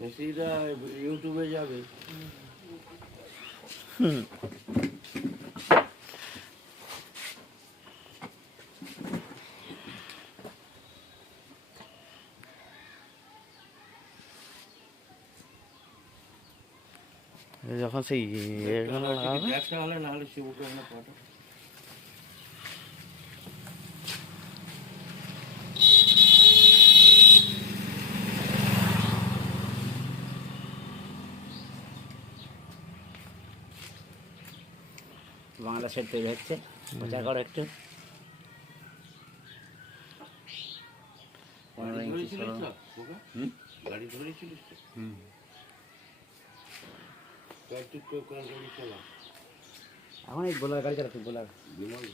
মেসিরা ইউটিউবে যাবে। যখন সেই একটা হলে না হলে শিবুকে এনে পাঠা। বাংলা সেট তৈরি হচ্ছে, প্রচার করো একটু। গাড়ি ধরেছিলিস তো? প্র্যাকটিস করে গাড়ি চালা। এখন এই বোলার গাড়ি চালাচ্ছি, বোলার। বিমল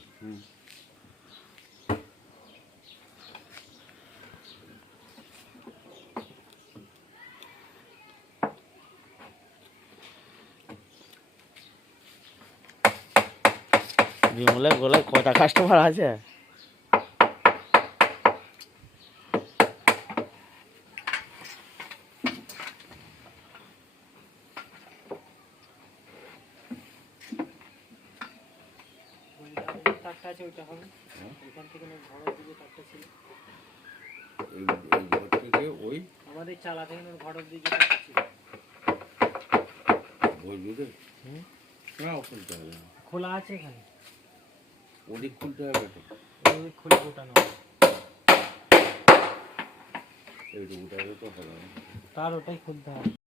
বিমলের গোলায় কটা কাস্টমার আছে? আমাদের চালা থেকে ঘরের দিকে খোলা আছে এখানে, ওদিক খুলতে হবে তো। খুলে গোটানো এইটুকুটা তো হবে না। তার ওটাই খুলতে হবে।